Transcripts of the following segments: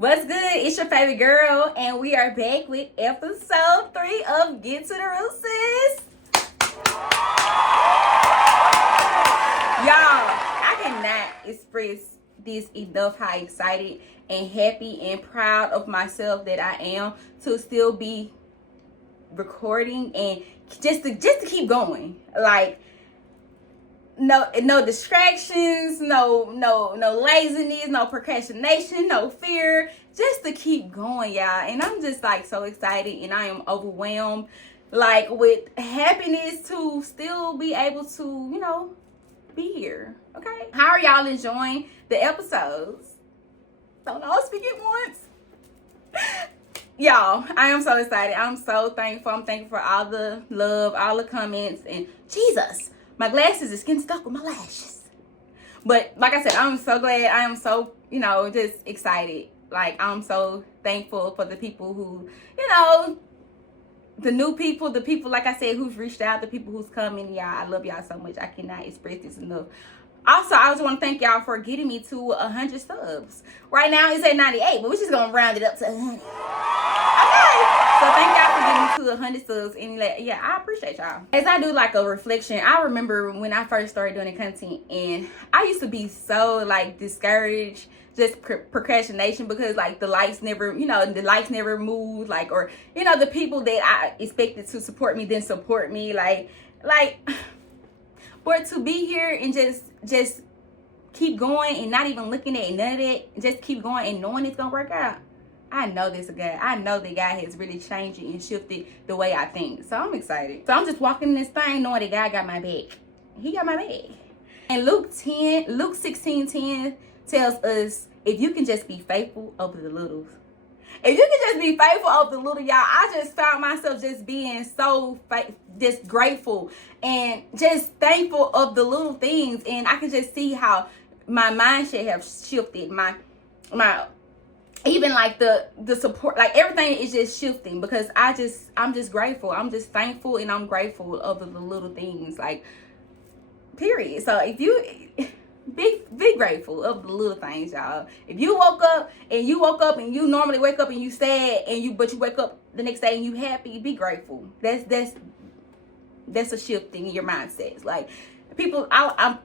What's good? It's your favorite girl, and we are back with episode 3 of Get to the Root, sis. Y'all, I cannot express this enough how excited and happy and proud of myself that I am to still be recording and just to keep going. Like, no distractions, no laziness, no procrastination, no fear, just to keep going, y'all. And I'm just like so excited, and I am overwhelmed, like with happiness to still be able to, be here. Okay, how are y'all enjoying the episodes? Don't all speak at once. Y'all, I am so excited. I'm so thankful. I'm thankful for all the love, all the comments, and Jesus, my glasses is getting stuck with my lashes. But like I said, I'm so glad. I am so, just excited. Like, I'm so thankful for the people who, the new people, the people, like I said, who's reached out, the people who's coming. Y'all, I love y'all so much. I cannot express this enough. Also, I just want to thank y'all for getting me to 100 subs. Right now, it's at 98, but we're just going to round it up to 100. Okay. So thank y'all for getting me to 100 subs. And yeah, I appreciate y'all. As I do like a reflection, I remember when I first started doing the content, and I used to be so like discouraged, just procrastination, because like the lights never moved, like, or the people that I expected to support me didn't support me, like but to be here and just keep going and not even looking at none of that, just keep going and knowing it's gonna work out. I know this God. I know that God has really changed and shifted the way I think. So I'm excited. So I'm just walking in this thing knowing that God got my back. He got my back. And Luke 16:10 tells us, if you can just be faithful over the little. If you can just be faithful over the little, y'all, I just found myself just being so just grateful and just thankful of the little things. And I can just see how my mindset have shifted. My even like the support, like everything is just shifting, because I'm just grateful. I'm just thankful, and I'm grateful of the little things, like, period. So if you be grateful of the little things, y'all. If you woke up and you normally wake up and you sad, but you wake up the next day and you happy, be grateful. That's a shift in your mindset. Like, people, I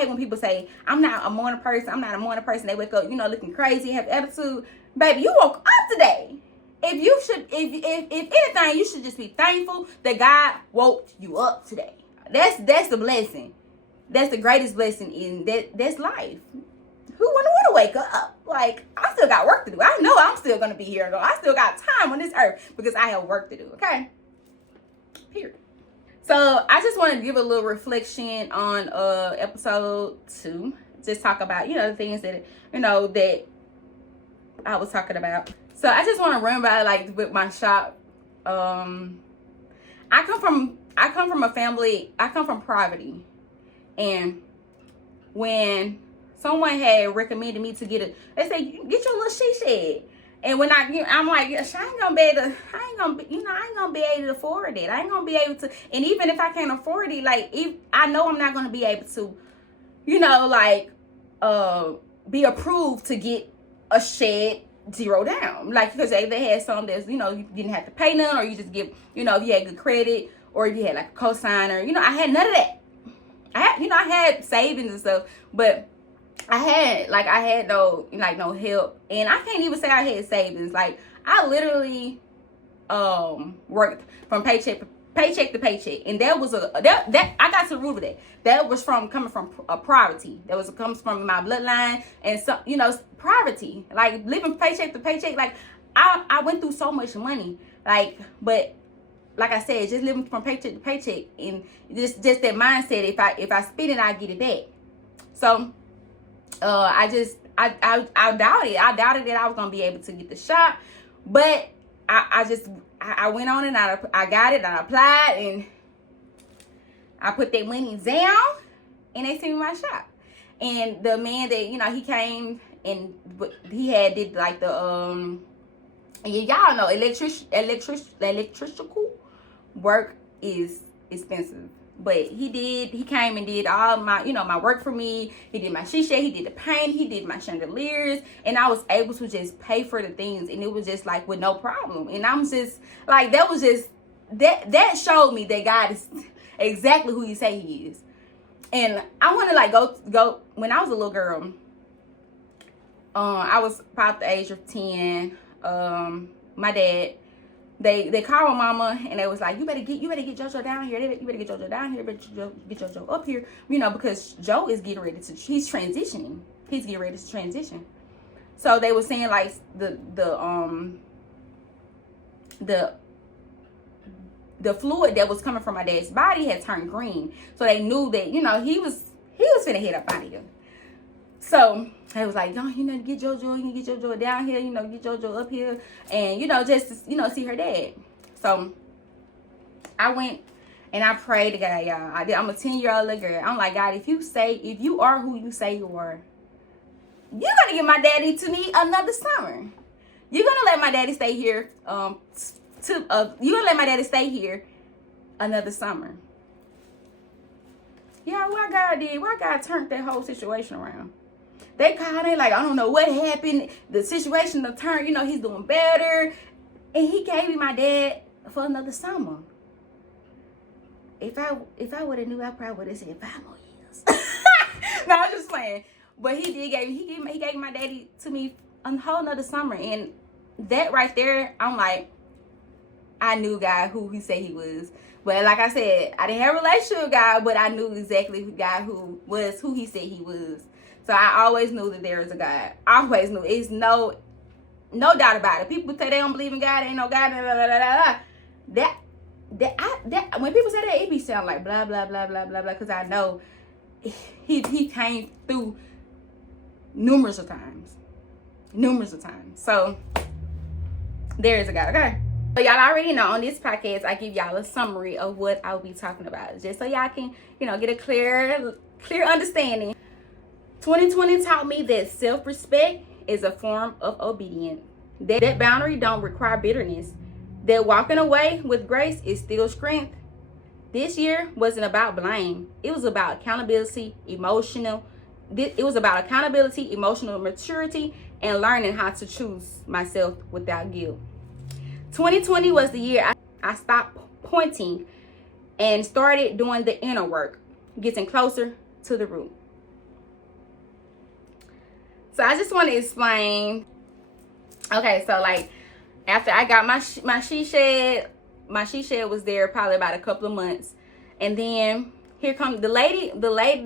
hate when people say, I'm not a morning person. They wake up, looking crazy, have attitude. Baby, you woke up today. If anything, you should just be thankful that God woke you up today. That's the blessing. That's the greatest blessing in that's life. Who wouldn't want to wake up? Like, I still got work to do. I know I'm still going to be here, though. I still got time on this earth because I have work to do, okay? Period. So I just want to give a little reflection on episode 2. Just talk about, the things that, that I was talking about. So I just want to run by, like, with my shop. I come from a family, I come from poverty. And when someone had recommended me to they say, get your little she shed. And when I'm like, I ain't gonna be able to afford it. I ain't gonna be able to. And even if I can't afford it, like, if I know I'm not gonna be able to, be approved to get a shed 0 down. Like, because they had some that's, you didn't have to pay none, or you just give, if you had good credit, or if you had like a cosigner. I had none of that. I had savings and stuff, but I had no help, and I can't even say I had savings. Like, I literally worked from paycheck to paycheck, and that was that I got to the root of that. That was coming from poverty. That comes from my bloodline, and so poverty, like living paycheck to paycheck. Like, I went through so much money, but. Like I said, just living from paycheck to paycheck, and just that mindset. If I spend it, I get it back. So, I doubted. I doubted that I was gonna be able to get the shop, but I went on and I got it. I applied, and I put that money down, and they sent me my shop. And the man that he came, and he did like the y'all know electrical work is expensive. But he came and did all my, my work for me. He did my she shed, he did the paint, he did my chandeliers, and I was able to just pay for the things, and it was just like with no problem. And I'm just like, that showed me that God is exactly who he say he is. And I want to like go when I was a little girl, I was about the age of 10. My dad, they called my mama and they was like, you better get JoJo down here. You better get JoJo down here. Get JoJo up here. Because Joe is getting ready to, he's transitioning. He's getting ready to transition. So they were saying like the fluid that was coming from my dad's body had turned green. So they knew that, he was finna head up out of here. So they was like, get JoJo down here, get JoJo up here, and just to, see her dad. So I went and I prayed to God, y'all. I'm a 10-year-old little girl. I'm like, God, if you are who you say you are, you're gonna get my daddy to me another summer. You're gonna let my daddy stay here. You're gonna let my daddy stay here another summer. Yeah, why God turned that whole situation around. They called, they like, I don't know what happened. The situation turned, he's doing better. And he gave me my dad for another summer. If I would have knew, I probably would have said 5 more years. No, I'm just playing. But he gave my daddy to me a whole nother summer. And that right there, I'm like, I knew God who he said he was. But like I said, I didn't have a relationship with God, but I knew exactly who he said he was. So I always knew that there is a God. I always knew. It's no doubt about it. People say they don't believe in God, ain't no God, blah, blah, blah, blah. That when people say that, it be sound like blah, blah, blah, blah, blah, blah, because I know he came through numerous of times. So there is a God, okay? So y'all already know on this podcast, I give y'all a summary of what I'll be talking about, just so y'all can, get a clear understanding. 2020 taught me that self-respect is a form of obedience. That boundary don't require bitterness. That walking away with grace is still strength. This year wasn't about blame. It was about accountability, emotional maturity, and learning how to choose myself without guilt. 2020 was the year I stopped pointing and started doing the inner work, getting closer to the root. So I just want to explain. Okay, so like after I got my she shed was there probably about a couple of months, and then here comes the lady.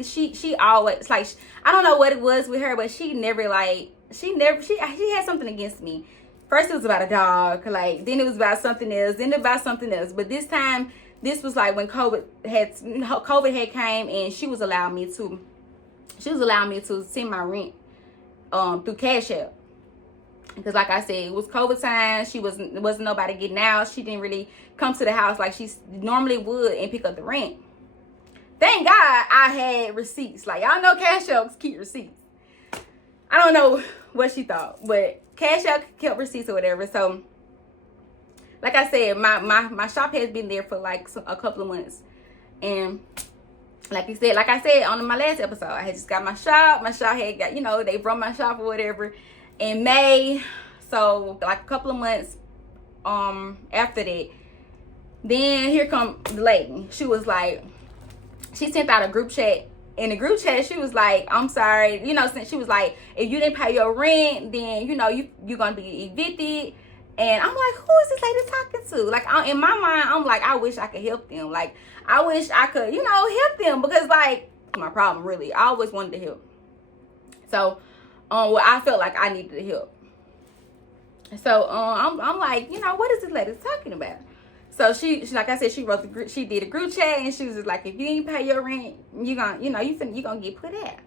She always like, I don't know what it was with her, but she had something against me. First it was about a dog, like then it was about something else, but this time this was like when COVID had came, and she was allowing me to send my rent through Cash App, because like I said, it was COVID time. Wasn't nobody getting out. She didn't really come to the house like she normally would and pick up the rent. Thank God I had receipts. Like, y'all know Cash Apps keep receipts. I don't know what she thought, but Cash App kept receipts or whatever. So like I said, my shop has been there for like a couple of months, and like I said on my last episode, I had just got my shop. My shop had got, they brought my shop or whatever in May. So like a couple of months after that, then here come the lady. She was like, she sent out a group chat. In the group chat, she was like, I'm sorry, since she was like, if you didn't pay your rent, then you're gonna be evicted. And I'm like, who is this lady talking to? Like, in my mind, I'm like, I wish I could help them. Like, I wish I could, help them, because like, my problem really, I always wanted to help. So, I felt like I needed help. So, I'm like, what is this lady talking about? So she like I said, she did a group chat, and she was just like, if you ain't pay your rent, you gonna get put out.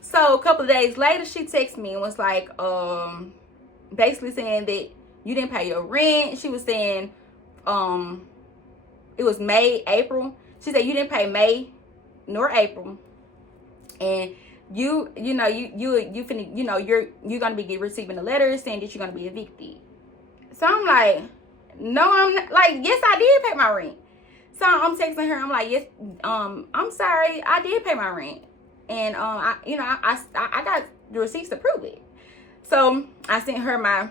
So a couple of days later, she texted me and was like, basically saying that you didn't pay your rent. She was saying, it was May, April. She said you didn't pay May nor April, and you're gonna be receiving a letter saying that you're gonna be evicted. So I'm like, no, I'm not. Like, yes, I did pay my rent. So I'm texting her. I'm like, yes, I'm sorry, I did pay my rent, and I got the receipts to prove it. So I sent her my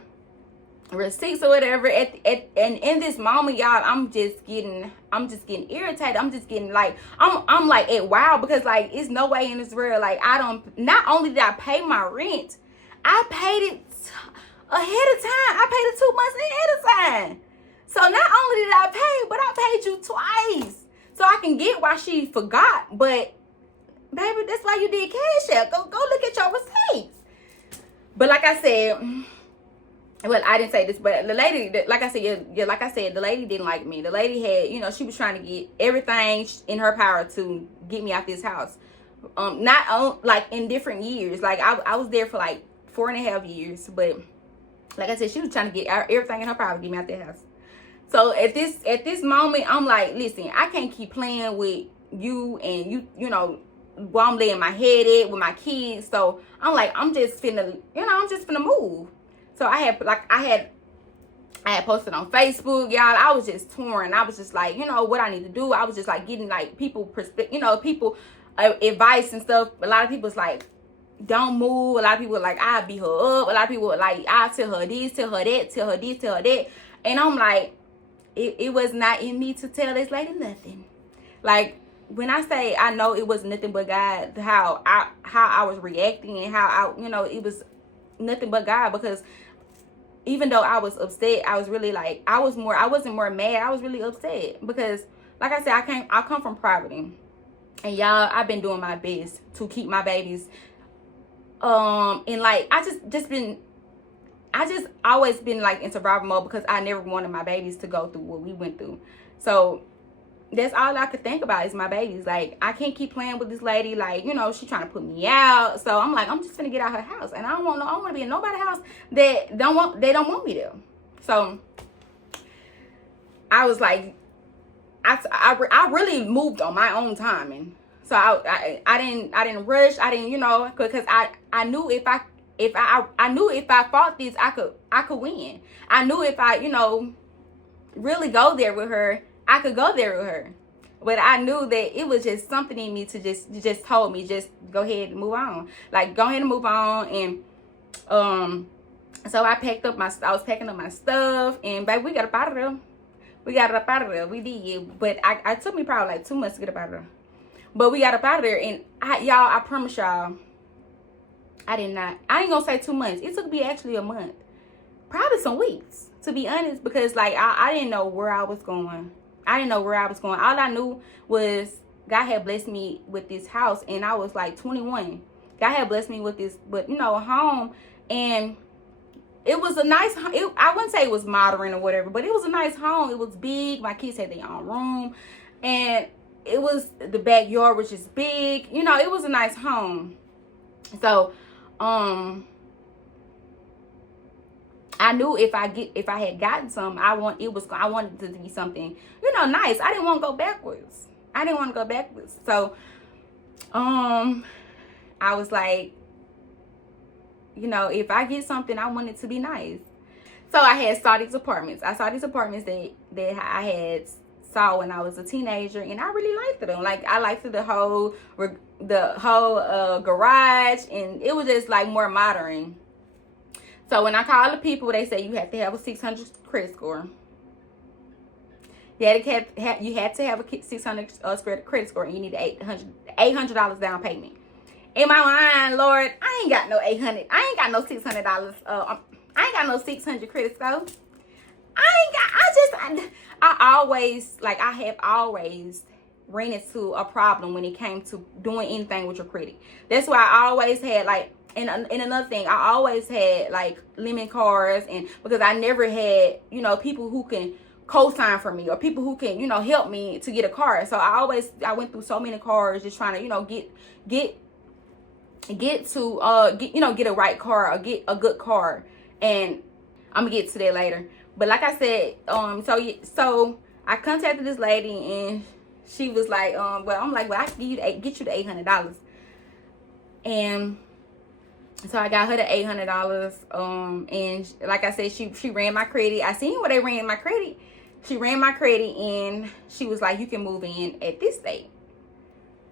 receipts or whatever. And in this moment, y'all, I'm just getting irritated. I'm just getting like, I'm like at wow, because like it's no way in this world, like not only did I pay my rent, I paid it ahead of time. I paid it 2 months ahead of time. So not only did I pay, but I paid you twice. So I can get why she forgot, but baby, that's why you did Cash App. Go look at your receipts. But like I said, well, I didn't say this, but the lady, like I said, the lady didn't like me. The lady had, she was trying to get everything in her power to get me out this house. Not on, like, in different years. Like, I was there for like 4.5 years, but like I said, she was trying to get everything in her power to get me out that house. So at this moment, I'm like, listen, I can't keep playing with you, and while I'm laying my head at with my kids. So I'm like, I'm just finna move. So I had posted on Facebook, y'all. I was just torn. I was just like, what I need to do. I was just like getting like people advice and stuff. A lot of people's like, don't move. A lot of people are like, I'll beat her up. A lot of people are like, I'll tell her this, tell her that, tell her this, tell her that. And I'm like, it was not in me to tell this lady nothing. Like, when I say I know it was nothing but God, how I was reacting, and how it was nothing but God, because even though I was upset, I was really like, I wasn't more mad. I was really upset because, like I said, I come from poverty, and y'all, I've been doing my best to keep my babies. And like, I just always been like in survival mode, because I never wanted my babies to go through what we went through. So that's all I could think about is my babies. Like, I can't keep playing with this lady. Like, she trying to put me out. So I'm like, I'm just gonna get out her house, and I don't want to be in nobody's house that don't want me there. So I was like, I really moved on my own timing. So I didn't rush. I didn't, because I knew if I fought this, I could win. I knew if I, really go there with her, I could go there with her. But I knew that it was just something in me to just told me, just go ahead and move on. Like, go ahead and move on. And so I was packing up my stuff, and baby, we got up out of there. We did. But I took me probably like 2 months to get up out of there. But we got up out of there, and I promise y'all, I ain't gonna say 2 months. It took me actually a month. Probably some weeks, to be honest, because like I didn't know where I was going. All I knew was God had blessed me with this house, and I was like 21. God had blessed me with this, a home, and it was a nice. I wouldn't say it was modern or whatever, but it was a nice home. It was big. My kids had their own room, and it was the backyard, which is big. It was a nice home. So, I knew if I had gotten some, I wanted it to be something, nice. I didn't want to go backwards. So, I was like, if I get something, I want it to be nice. So I saw these apartments that I had saw when I was a teenager, and I really liked them. Like, I liked the whole garage, and it was just like more modern. So when I call the people, they say you have to have a 600 credit score. You had to have a 600 credit score, and you need $800 down payment. In my mind, Lord, I ain't got no 800. I ain't got no $600. I ain't got no 600 credit score. I have always ran into a problem when it came to doing anything with your credit. That's why I always had like, and another thing, I always had like lemon cards, and because I never had, people who can co-sign for me, or people who can, help me to get a car. So I went through so many cars just trying to, get a right car, or get a good car. And I'm gonna get to that later. But like I said, so I contacted this lady, and she was like, I can get you the $800. And so I got her the $800. And like I said, she ran my credit. I seen where they ran my credit. She ran my credit and she was like, you can move in at this date.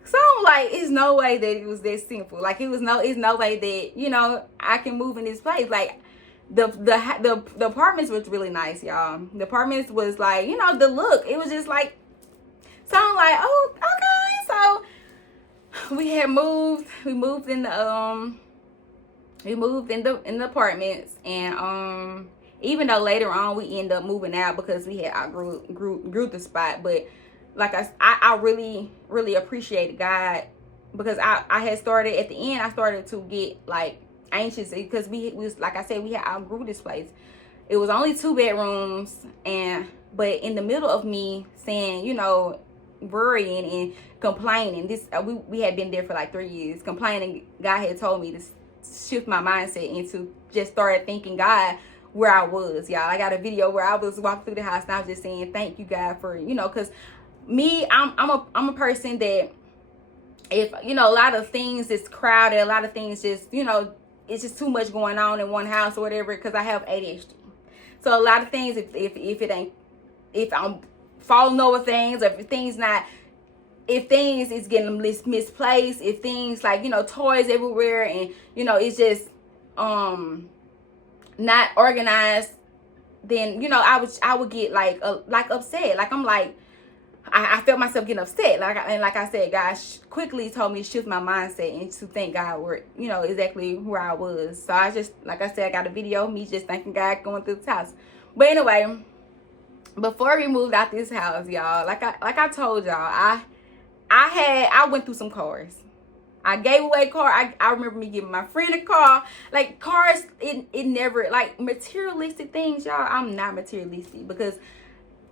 So I'm like, it's no way that it was that simple. Like it's no way that, you know, I can move in this place. Like the apartments was really nice, y'all. The apartments was like, you know, the look, it was just like, so I'm like, oh, okay. So we moved in the apartments, and even though later on we ended up moving out because we had outgrew the spot, but like I really appreciated God, because I had started at the end. I started to get like anxious because we was, like I said, we had outgrew this place. It was only 2 bedrooms, but in the middle of me saying, you know, worrying and complaining, we had been there for like 3 years complaining, God had told me to shift my mindset into just started thanking God where I was, y'all. I got a video where I was walking through the house and I was just saying thank you, God, for, you know, because me, I'm a person that, if, you know, a lot of things is crowded, a lot of things just, you know, it's just too much going on in one house or whatever, because I have ADHD. So a lot of things, if I'm falling over things, or if things is getting misplaced, if things like, you know, toys everywhere, and, you know, it's just not organized, then, you know, I would get like upset. Like I'm like, I felt myself getting upset. Like I said, God quickly told me to shift my mindset and to thank God where, you know, exactly where I was. So I just, like I said, I got a video of me just thanking God going through this house. But anyway, before we moved out this house, y'all, like I told y'all, I went through some cars. I gave away a car. I remember me giving my friend a car. Like cars, it never, like materialistic things, y'all. I'm not materialistic, because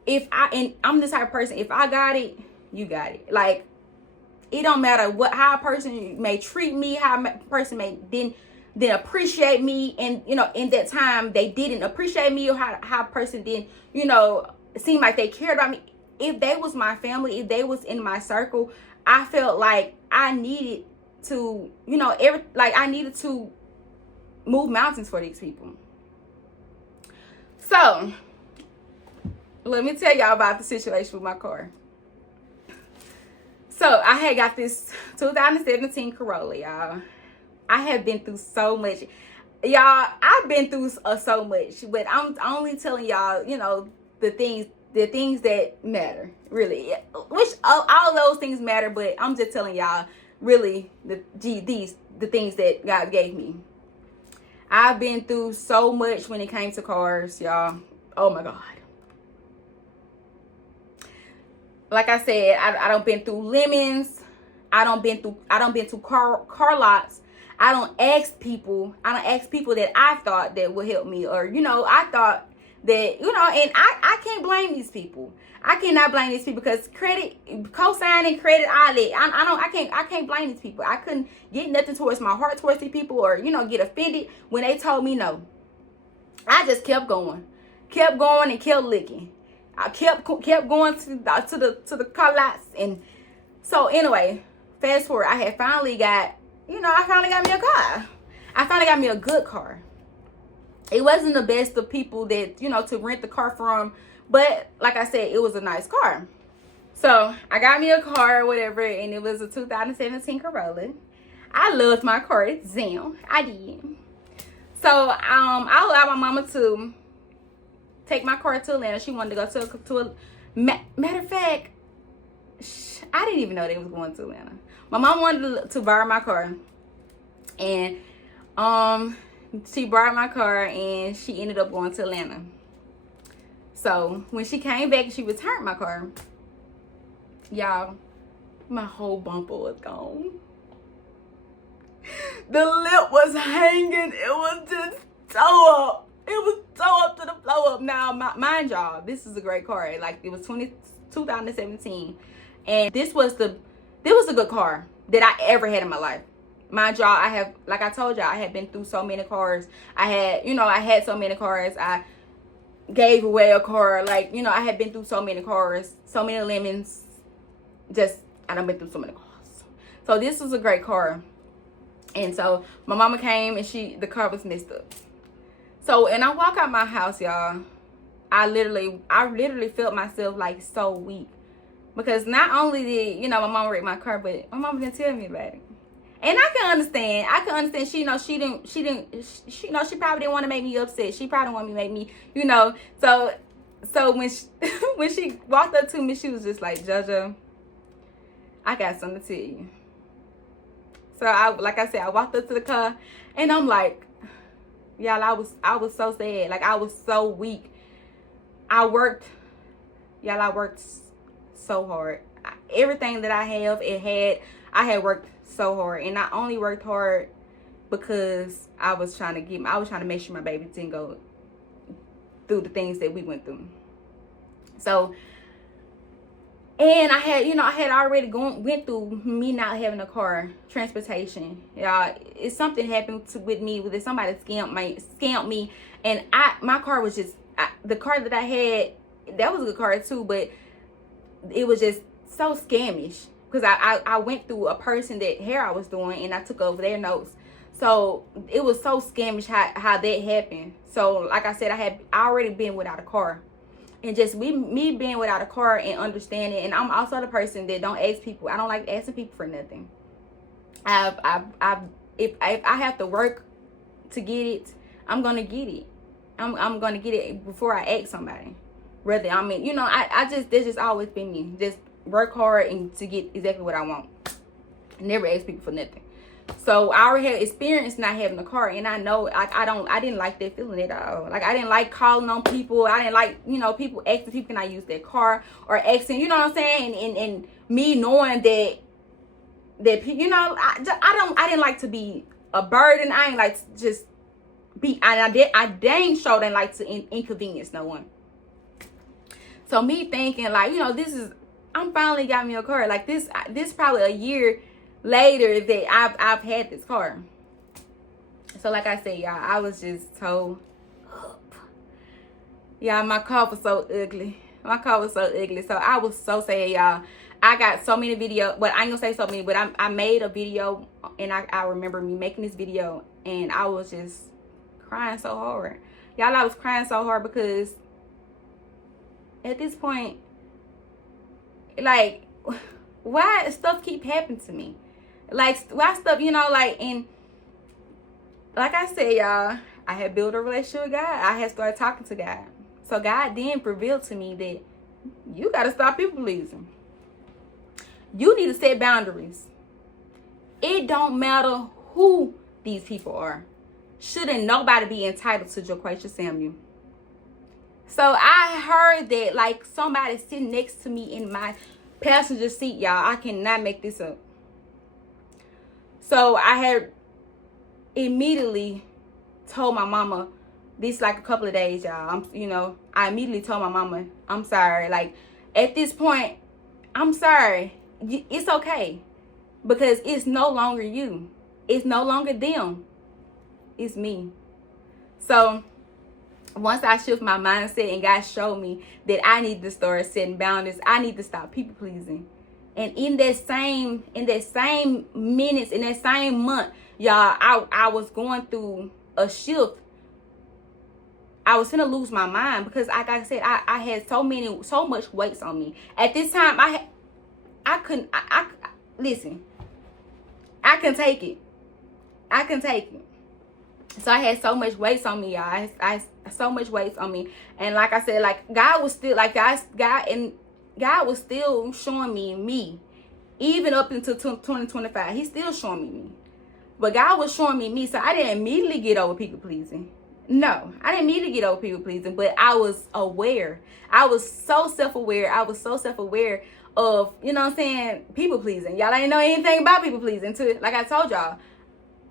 I'm this type of person, if I got it, you got it. Like it don't matter how a person may treat me, how a person may didn't appreciate me, and, you know, in that time they didn't appreciate me, or how a person didn't, you know, seem like they cared about me. If they was my family, if they was in my circle, I felt like I needed to, you know, I needed to move mountains for these people. So let me tell y'all about the situation with my car. So I had got this 2017 Corolla, y'all. I have been through so much, y'all. I've been through so much, but I'm only telling y'all, you know, the things that matter, really. Which all those things matter, but I'm just telling y'all, really, the things that God gave me. I've been through so much when it came to cars, y'all. Oh my God. Like I said, I don't been through lemons. I don't been through car lots. I don't ask people that I thought that would help me, or, you know, I thought that, you know, and I can't blame these people. I cannot blame these people, because credit, co-signing, credit, all that. I can't blame these people. I couldn't get nothing towards my heart towards these people, or, you know, get offended when they told me no. I just kept going and kept licking. I kept going to the car lots. And so anyway, fast forward, I finally got me a car. I finally got me a good car. It wasn't the best of people that, you know, to rent the car from, but like I said, it was a nice car. So I got me a car or whatever, and it was a 2017 Corolla. I loved my car. It's Zam. I did. So I allowed my mama to take my car to Atlanta. She wanted to go to a matter of fact, I didn't even know they was going to Atlanta. My mom wanted to borrow my car, and she borrowed my car, and she ended up going to Atlanta. So when she came back, she returned my car. Y'all, my whole bumper was gone. The lip was hanging. It was just so up. It was so up to the floor up. Now, mind y'all, this is a great car. Like, it was 2017, and this was a good car that I ever had in my life. Mind y'all, I have, like I told y'all, I had been through so many cars. I had so many cars. I gave away a car. Like, you know, I had been through so many cars, so many lemons. I done been through so many cars. So this was a great car. And so my mama came, and the car was messed up. So, and I walk out my house, y'all. I literally felt myself like so weak. Because not only did, you know, my mom wreck my car, but my mom didn't tell me about it. And I can understand. She, you know, she probably didn't want to make me upset. She probably wanted to make me, you know. So when when she walked up to me, she was just like, JoJo, I got something to tell you. So like I said, I walked up to the car, and I'm like, y'all, I was so sad. Like, I was so weak. I worked so hard. Everything that I have, I had worked so hard. And I only worked hard because I was trying to make sure my baby didn't go through the things that we went through. So, and I had already went through me not having a car, transportation. Y'all, it's something happened with me, with somebody scammed me, and my car was just, the car that I had, that was a good car too, but it was just so scamish, because I went through a person that hair I was doing, and I took over their notes. So it was so scamish how that happened. So like I said, I already been without a car. And just me being without a car and understanding, and I'm also the person that don't ask people. I don't like asking people for nothing. If I have to work to get it, I'm gonna get it. I'm gonna get it before I ask somebody. Rather, I mean, you know, that's just always been me. Just work hard and to get exactly what I want. Never ask people for nothing. So I already had experience not having a car, and I know I didn't like that feeling at all. Like, I didn't like calling on people. I didn't like, you know, people asking people, can I use their car, or asking, you know what I'm saying, and me knowing that you know, I didn't like to be a burden. I ain't like to just be, and I dang sure didn't like to inconvenience no one. So me thinking, like, you know, I'm finally got me a car. Like, this probably a year later that I've had this car. So like I said, y'all, I was just tore up. Y'all, my car was so ugly. So I was so sad, y'all. I got so many videos, but I ain't gonna say so many, but I made a video, and I remember me making this video, and I was just crying so hard. Y'all, I was crying so hard because at this point, like, why stuff keep happening to me? Like, why stuff, you know, like, and like I said, y'all, I had built a relationship with God. I had started talking to God. So God then revealed to me that you got to stop people pleasing. You need to set boundaries. It don't matter who these people are. Shouldn't nobody be entitled to Jaquasia Samuel. So I heard that, like, somebody sitting next to me in my passenger seat, y'all. I cannot make this up. So I had immediately told my mama, this like a couple of days, y'all. I immediately told my mama, I'm sorry. Like, at this point, I'm sorry. It's okay. Because it's no longer you. It's no longer them. It's me. So once I shift my mindset and God showed me that I need to start setting boundaries, I need to stop people pleasing. And in that same minutes, in that same month, y'all, I was going through a shift. I was gonna lose my mind because, like I said, I had so much weights on me. At this time, I couldn't listen. I can take it. So I had so much weight on me, y'all. I so much weight on me. And like I said, like, God was still, like, God was still showing me. Even up until 2025, he's still showing me. But God was showing me. So I didn't immediately get over people pleasing. No, I didn't immediately get over people pleasing, but I was aware. I was so self-aware. Of, you know what I'm saying, people pleasing. Y'all ain't know anything about people pleasing too. Like I told y'all,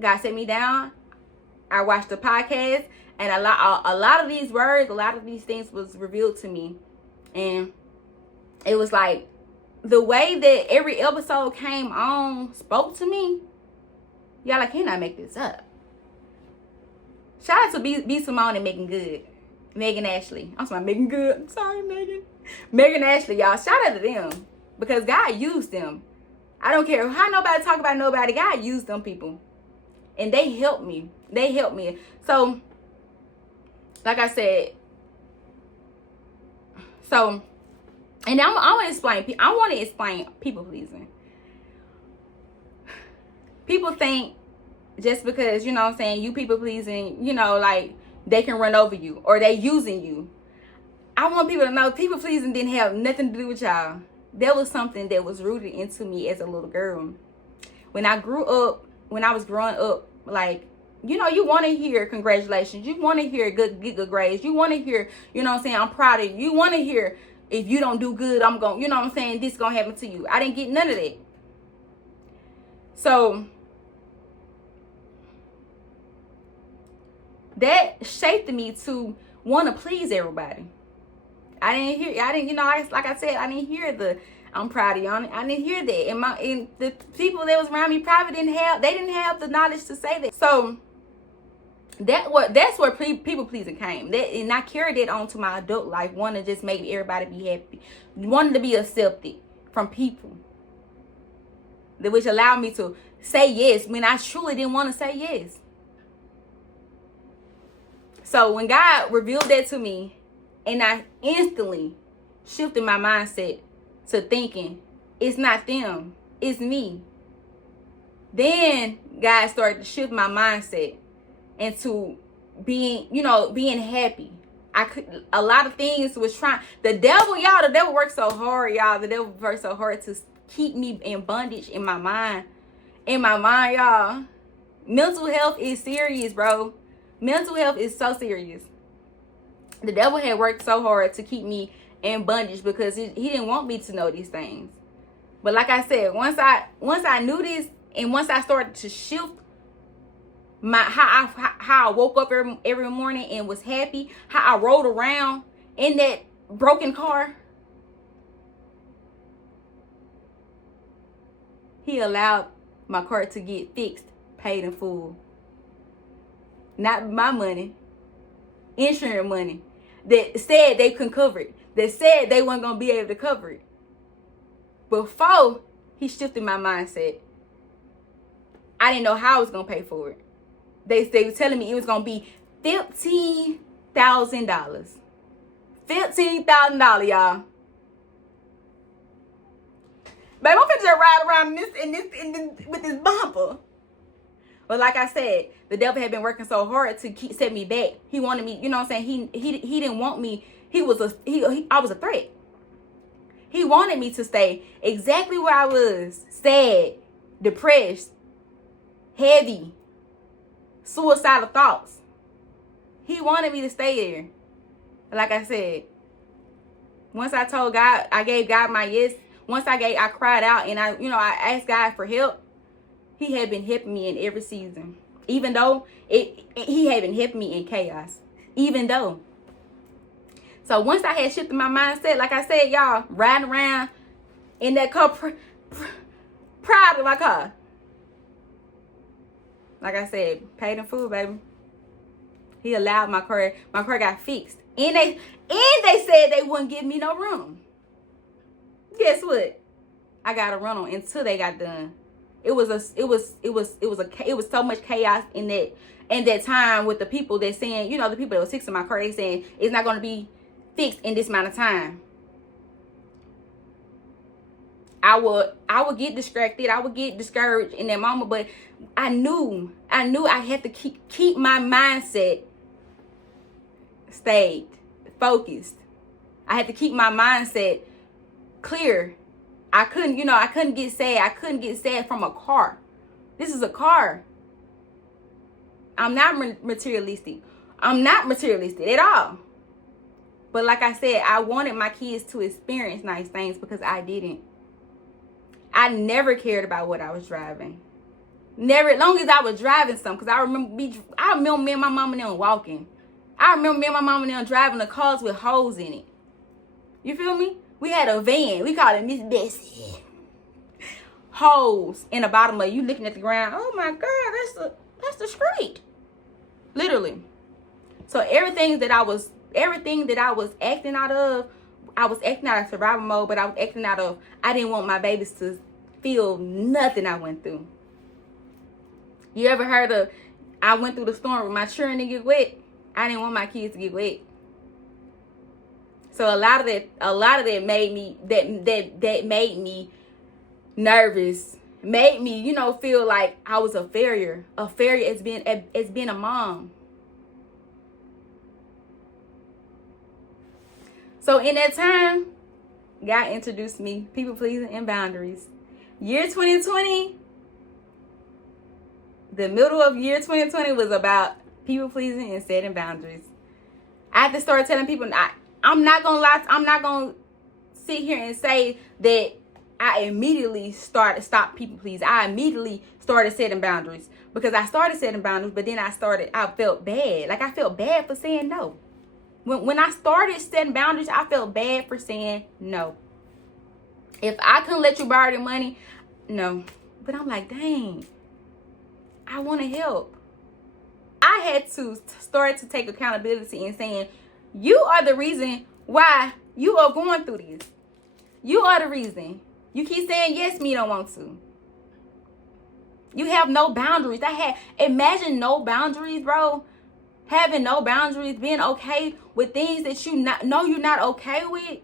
God set me down. I watched the podcast, and a lot of these words, a lot of these things was revealed to me. And it was like, the way that every episode came on spoke to me. Y'all, I cannot make this up. Shout out to B. Simone and Megan Ashley. I'm sorry, Megan Good. I'm sorry, Megan. Megan Ashley, y'all. Shout out to them. Because God used them. I don't care how nobody talk about nobody. God used them people. And they helped me. So, like I said, So, and I want to explain people pleasing. People think just because, you know what I'm saying, you people pleasing, you know, like they can run over you or they using you. I want people to know people pleasing didn't have nothing to do with y'all. That was something that was rooted into me as a little girl. When I was growing up, like, you know, you want to hear congratulations. You want to hear good grades. You want to hear, you know what I'm saying, I'm proud of you. You want to hear, if you don't do good, I'm going, you know what I'm saying, this is going to happen to you. I didn't get none of that. So that shaped me to want to please everybody. I didn't, you know, like I said, I didn't hear the I'm proud of you. I didn't hear that. And the people that was around me probably didn't have the knowledge to say that. So that's where people pleasing came. And I carried it on to my adult life, wanting to just make everybody be happy, wanting to be accepted from people, which allowed me to say yes when I truly didn't want to say yes. So when God revealed that to me, and I instantly shifted my mindset to thinking, it's not them, it's me. Then God started to shift my mindset into being happy. A lot of things was trying. The devil worked so hard, y'all. The devil worked so hard to keep me in bondage in my mind. In my mind, y'all. Mental health is serious, bro. Mental health is so serious. The devil had worked so hard to keep me in bondage because he didn't want me to know these things. But like I said, once I knew this, and once I started to shift how I woke up every morning and was happy, how I rode around in that broken car, he allowed my car to get fixed, paid in full. Not my money, insurance money that said they couldn't cover it, that said they weren't going to be able to cover it. Before he shifted my mindset, I didn't know how I was going to pay for it. They were telling me it was going to be $15,000. $15,000, y'all. Babe, I'm finna just ride around in this with this bumper. But like I said, the devil had been working so hard to set me back. He wanted me, you know what I'm saying? He didn't want me. I was a threat. He wanted me to stay exactly where I was, sad, depressed, heavy, suicidal thoughts. He wanted me to stay there. Like I said, once I told God, I gave God my yes. Once I cried out and I asked God for help. He had been helping me in every season. Even though he had been helping me in chaos. Even though. So once I had shifted my mindset, like I said, y'all, riding around in that car, proud of my car. Like I said, paid in full, baby. He allowed my car got fixed. And they said they wouldn't give me no room. Guess what? I got a rental until they got done. It was so much chaos in that time with the people that saying, the people that was fixing my car, they saying it's not going to be fixed in this amount of time. I would get distracted. I would get discouraged in that moment, but I knew I had to keep my mindset stayed focused. I had to keep my mindset clear. I couldn't get sad. I couldn't get sad from a car. This is a car. I'm not materialistic. I'm not materialistic at all. But like I said, I wanted my kids to experience nice things because I didn't. I never cared about what I was driving. Never, as long as I was driving something. Because I remember me and my mom and them walking. I remember me and my mom and them driving the cars with holes in it. You feel me? We had a van. We called it Miss Bessie. Holes in the bottom of it. You looking at the ground. Oh my God, that's the street. Literally. So everything that I was acting out of, I was acting out of survival mode, but I was acting out of, I didn't want my babies to feel nothing I went through. You ever heard of, I went through the storm with my children to get wet? I didn't want my kids to get wet. So a lot of that made me that made me nervous, made me, you know, feel like I was a failure as being a mom. So in that time, God introduced me people pleasing and boundaries. Year 2020, the middle of year 2020 was about people pleasing and setting boundaries. I had to start telling people, I'm not gonna lie, I'm not gonna sit here and say that I immediately stop people pleasing. I immediately started setting boundaries, because I started setting boundaries, but then I felt bad. Like, I felt bad for saying no. When I started setting boundaries, I felt bad for saying no. If I couldn't let you borrow the money, no. But I'm like, dang, I want to help. I had to start to take accountability and saying, you are the reason why you are going through this. You are the reason. You keep saying yes, me don't want to. You have no boundaries. Imagine no boundaries, bro. Having no boundaries, being okay with things that you know you're not okay with.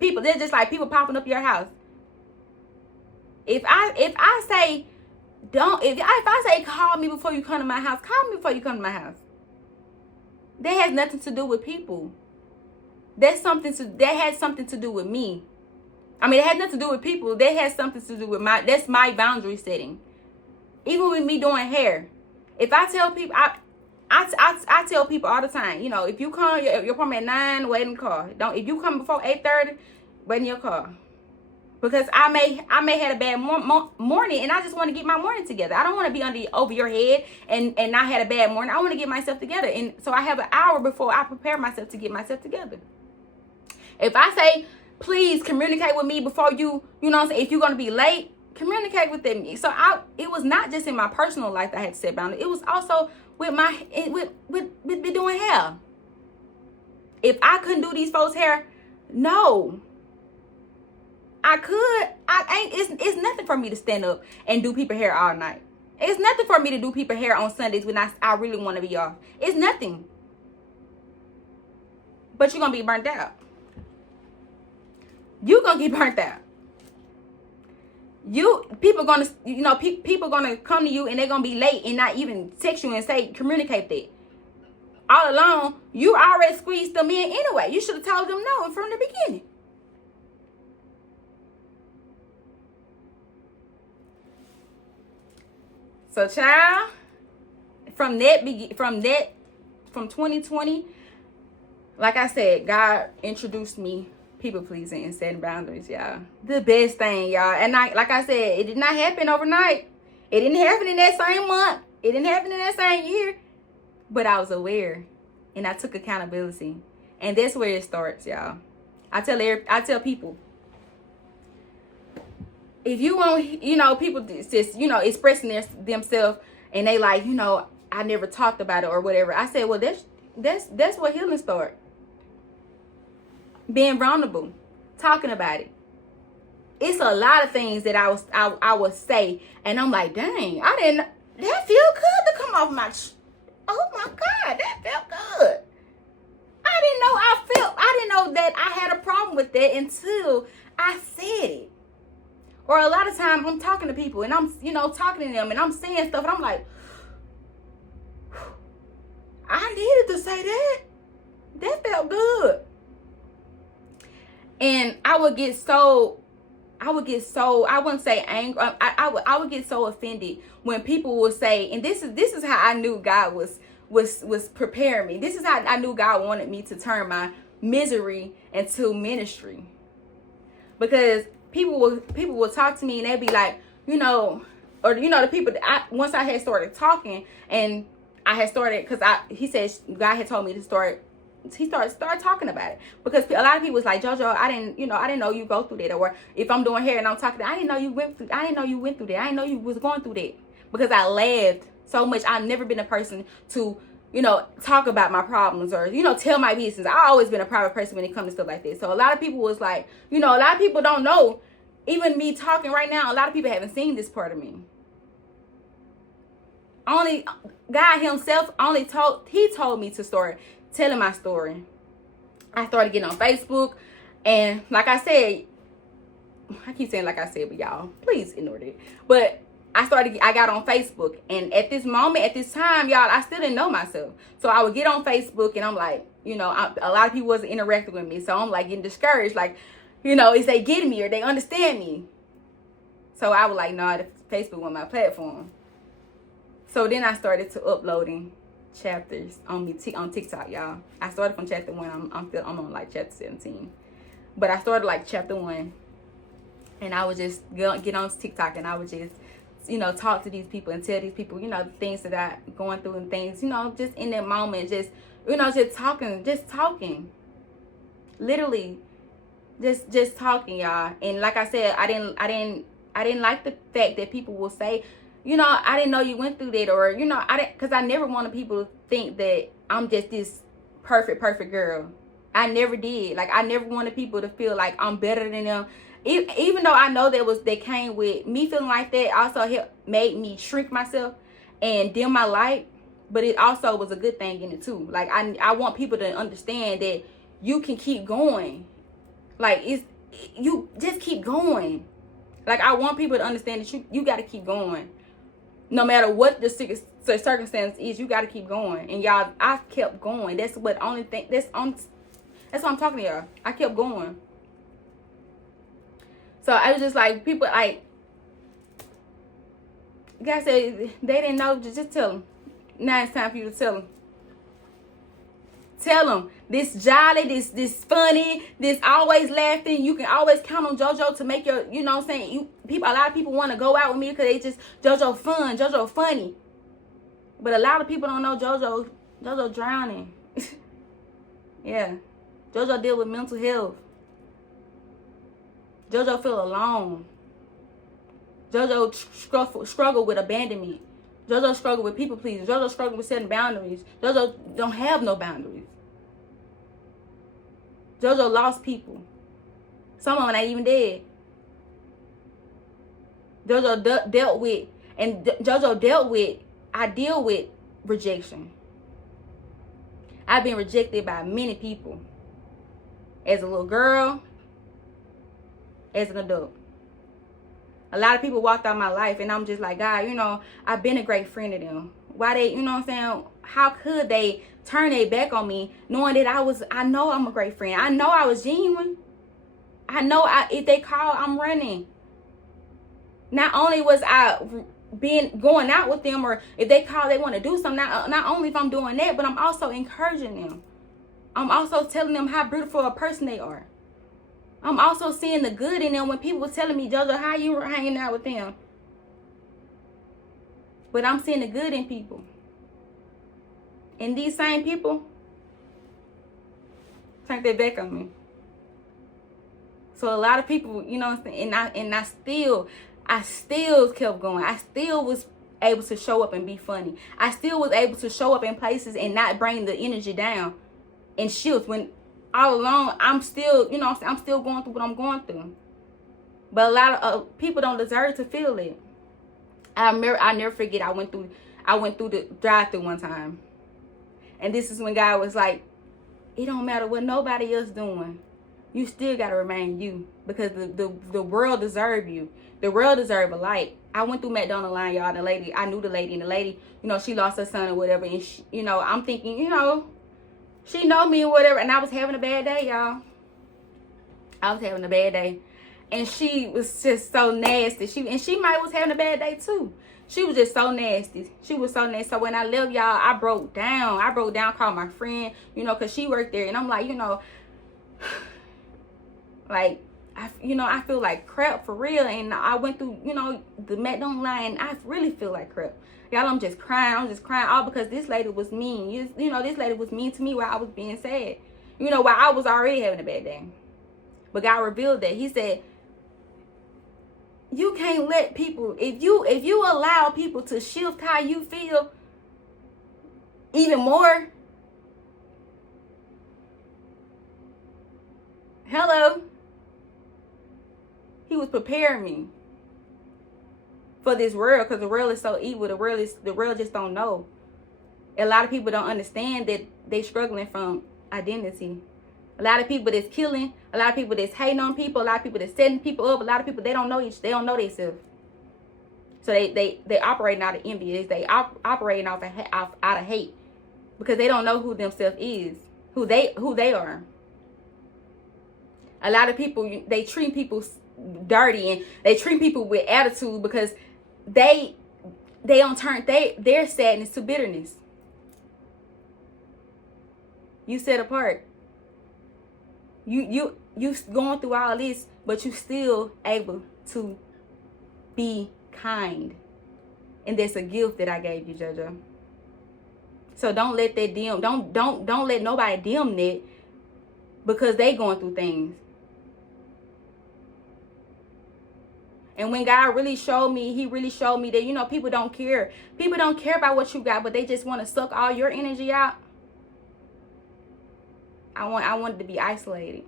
People, they're just like people popping up your house. If I say call me before you come to my house, call me before you come to my house. That has nothing to do with people. That has something to do with me. I mean, it has nothing to do with people. That has something to do with that's my boundary setting. Even with me doing hair, if I tell people, I tell people all the time, you know, if you come your appointment at 9, wait in the car. If you come before 8:30, wait in your car. Because I may have a bad morning, and I just want to get my morning together. I don't want to be over your head and not had a bad morning. I want to get myself together, and so I have an hour before I prepare myself to get myself together. If I say, please communicate with me before you know what I'm saying, if you're gonna be late, communicate with them. So it was not just in my personal life that I had to set boundaries. It was also with doing hair. If I couldn't do these folks' hair, no. I could. It's nothing for me to stand up and do people hair all night. It's nothing for me to do people hair on Sundays when I really want to be off. It's nothing. But you're gonna be burnt out. You're gonna get burnt out. People gonna come to you and they're gonna be late and not even text you and say communicate that. All along, you already squeezed them in anyway. You should have told them no from the beginning. So, child, from 2020, like I said, God introduced me people pleasing and setting boundaries, y'all. The best thing, y'all. And like I said, it did not happen overnight. It didn't happen in that same month. It didn't happen in that same year. But I was aware, and I took accountability, and that's where it starts, y'all. I tell people, if you want, you know, people just, you know, expressing themselves, and they like, you know, I never talked about it or whatever. I said, well, that's where healing starts. Being vulnerable, talking about it. It's a lot of things that I would say, and I'm like, dang, that feel good to come off my. Oh my God, that felt good. I didn't know that I had a problem with that until I said it. Or a lot of times I'm talking to people and I'm, you know, talking to them and I'm saying stuff and I'm like, I needed to say that. That felt good. And I would get so, I wouldn't say angry. I would get so offended when people would say, and this is how I knew God was preparing me. This is how I knew God wanted me to turn my misery into ministry. Because people will talk to me and they'd be like, you know, or you know, the people that once I had started talking and I had started, because he said God had told me to start. He started talking about it, because a lot of people was like, JoJo, I didn't know you go through that. Or if I'm doing hair and I'm talking, I didn't know you went through that. I didn't know you was going through that, because I laughed so much. I've never been a person to, you know, talk about my problems or, you know, tell my business. I've always been a private person when it comes to stuff like this. So a lot of people was like, you know, a lot of people don't know. Even me talking right now, a lot of people haven't seen this part of me. only God himself he told me to start telling my story. I started getting on Facebook, and like I said, I keep saying like I said, but y'all, please ignore it. But I got on Facebook, and at this time, y'all, I still didn't know myself. So I would get on Facebook, and I'm like, a lot of people wasn't interacting with me. So I'm like getting discouraged, like, is they getting me or they understand me? So I was like, no, Facebook was my platform. So then I started to uploading chapters on TikTok, y'all. I started from chapter 1. I'm on like chapter 17. But I started like chapter 1. And I would just get on TikTok, and I would just, talk to these people and tell these people, the things that I'm going through and things, just in that moment, just, just talking. Literally, just talking, y'all. And like I said, I didn't like the fact that people will say, I didn't know you went through that, or, because I never wanted people to think that I'm just this perfect girl. I never did. Like, I never wanted people to feel like I'm better than them. Even though I know that came with me feeling like that, also made me shrink myself and dim my light. But it also was a good thing in it too. Like, I want people to understand that you can keep going. Like, you just keep going. Like, I want people to understand that you got to keep going. No matter what the circumstance is, you got to keep going. And y'all, I kept going. That's what I'm talking to y'all. I kept going. So I was just like, people, like, God said, they didn't know, just tell them. Now it's time for you to tell them. Tell them, this jolly, this funny, this always laughing. You can always count on JoJo to make your, a lot of people want to go out with me because they just, JoJo fun, JoJo funny. But a lot of people don't know JoJo drowning. Yeah. JoJo deal with mental health. JoJo feel alone. JoJo struggle with abandonment. JoJo struggle with people pleasing. JoJo struggle with setting boundaries. JoJo don't have no boundaries. JoJo lost people. Some of them ain't even dead. JoJo dealt with, I deal with rejection. I've been rejected by many people. As a little girl, as an adult. A lot of people walked out my life, and I'm just like, God, I've been a great friend to them. Why they, what I'm saying? How could they turn their back on me knowing that I know I'm a great friend. I know I was genuine. I know if they call, I'm running. Not only was I going out with them, or if they call, they want to do something, not only if I'm doing that, but I'm also encouraging them. I'm also telling them how beautiful a person they are. I'm also seeing the good in them when people were telling me, JoJo, how you were hanging out with them? But I'm seeing the good in people. And these same people turned their back on me. So a lot of people, and I still kept going. I still was able to show up and be funny. I still was able to show up in places and not bring the energy down and shift when all along I'm still, I'm still going through what I'm going through. But a lot of people don't deserve to feel it. I never forget, I went through the drive-thru one time. And this is when God was like, it don't matter what nobody else doing. You still got to remain you, because the world deserve you. The world deserve a light. I went through McDonald's line, y'all, and I knew the lady, and the lady, she lost her son or whatever. And she, I'm thinking, she know me or whatever. And I was having a bad day, y'all. I was having a bad day. And she was just so nasty. She might was having a bad day too. She was just so nasty. She was so nasty. So when I left, y'all, I broke down, called my friend, because she worked there. And I'm like, like, I feel like crap for real. And I went through, the McDonald's line, and I really feel like crap. Y'all, I'm just crying, all because this lady was mean. This lady was mean to me while I was being sad. While I was already having a bad day. But God revealed that. He said, you can't let people, if you allow people to shift how you feel even more. Hello. He was preparing me for this world, because the world is so evil. The world just don't know. A lot of people don't understand that they struggling from identity. A lot of people that's killing, a lot of people that's hating on people, a lot of people that's setting people up, a lot of people they don't know themselves. So they operating out of envy. They operating out of hate, because they don't know who themselves is, who they are. A lot of people, they treat people dirty and they treat people with attitude because they don't turn their sadness to bitterness. You set apart. You going through all this, but you still able to be kind. And that's a gift that I gave you, JoJo. So don't let that dim, don't let nobody dim that, because they going through things. And when God really showed me, he really showed me that, you know, people don't care. People don't care about what you got, but they just want to suck all your energy out. I wanted to be isolated.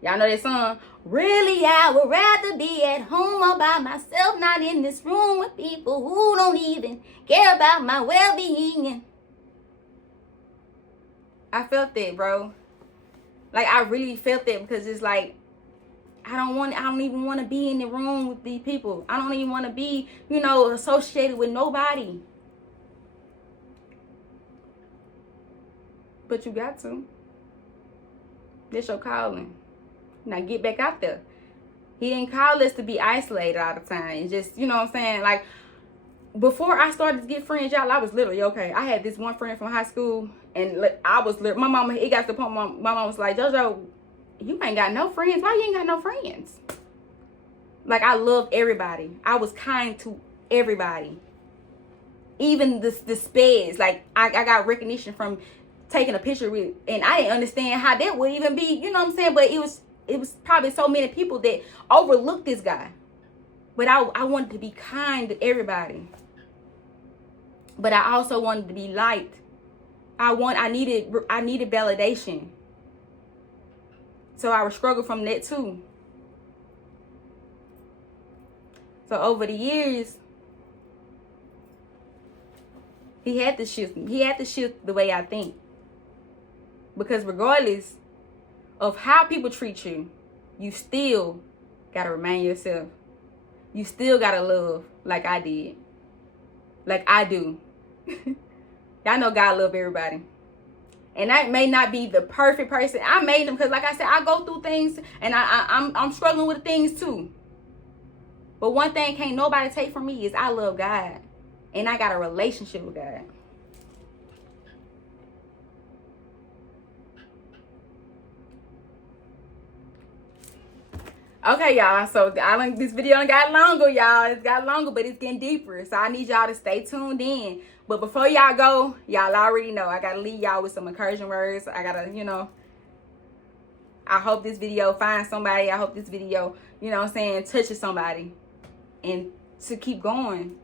Y'all know that song? Really, I would rather be at home all by myself, not in this room with people who don't even care about my well-being. I felt that, bro. Like, I really felt that, because it's like, I don't even want to be in the room with these people. I don't even want to be, you know, associated with nobody. But you got to. That's your calling. Now get back out there. He didn't call us to be isolated all the time. And just, you know what I'm saying? Like, before I started to get friends, y'all, I was literally okay. I had this one friend from high school, and I was literally, my mama, it got to the point my mama was like, JoJo, you ain't got no friends. Why you ain't got no friends? Like, I loved everybody. I was kind to everybody. Even the speds. Like, I got recognition from taking a picture with, and I didn't understand how that would even be, you know what I'm saying? But it was probably so many people that overlooked this guy. But I wanted to be kind to everybody. But I also wanted to be liked. I needed validation. So I would struggle from that too. So over the years, he had to shift me. He had to shift the way I think. Because regardless of how people treat you, you still gotta remain yourself. You still gotta love like I did. Like I do. Y'all know God love everybody. And that may not be the perfect person. I made them because, like I said, I go through things, and I'm struggling with things too. But one thing can't nobody take from me is I love God. And I got a relationship with God. Okay, y'all. So this video got longer, y'all. It's got longer, but it's getting deeper. So I need y'all to stay tuned in. But before y'all go, y'all already know I gotta leave y'all with some encouraging words. I gotta, you know, I hope this video finds somebody. I hope this video, you know what I'm saying, touches somebody. And to keep going.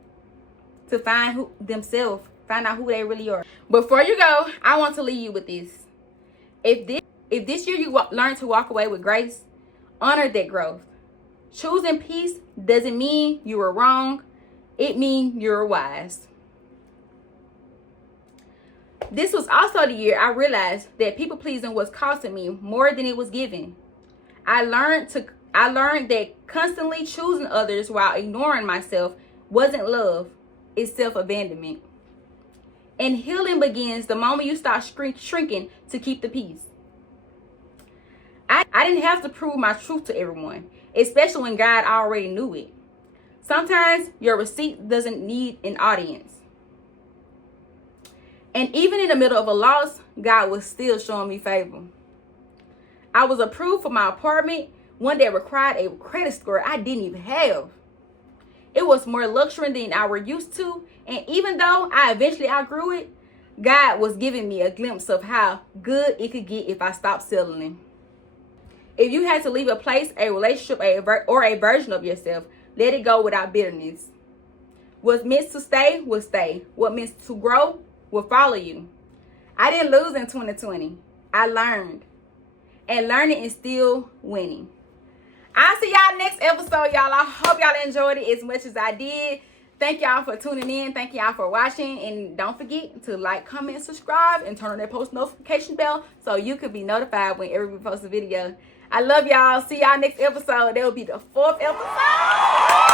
To find themselves. Find out who they really are. Before you go, I want to leave you with this. If this year you learn to walk away with grace, honor that growth. Choosing peace doesn't mean you were wrong. It means you're wise. This was also the year I realized that people pleasing was costing me more than it was giving. I learned that constantly choosing others while ignoring myself wasn't love. It's self-abandonment. And healing begins the moment you start shrinking to keep the peace. I didn't have to prove my truth to everyone, especially when God already knew it. Sometimes your receipt doesn't need an audience. And even in the middle of a loss, God was still showing me favor. I was approved for my apartment, one that required a credit score I didn't even have. It was more luxury than I were used to, and even though I eventually outgrew it, God was giving me a glimpse of how good it could get if I stopped settling. If you had to leave a place, a relationship, or a version of yourself, let it go without bitterness. What's meant to stay will stay. What meant to grow will follow you. I didn't lose in 2020. I learned. And learning is still winning. I'll see y'all next episode, y'all. I hope y'all enjoyed it as much as I did. Thank y'all for tuning in. Thank y'all for watching. And don't forget to like, comment, subscribe, and turn on that post notification bell so you can be notified whenever we post a video. I love y'all. See y'all next episode. That will be the 4th episode.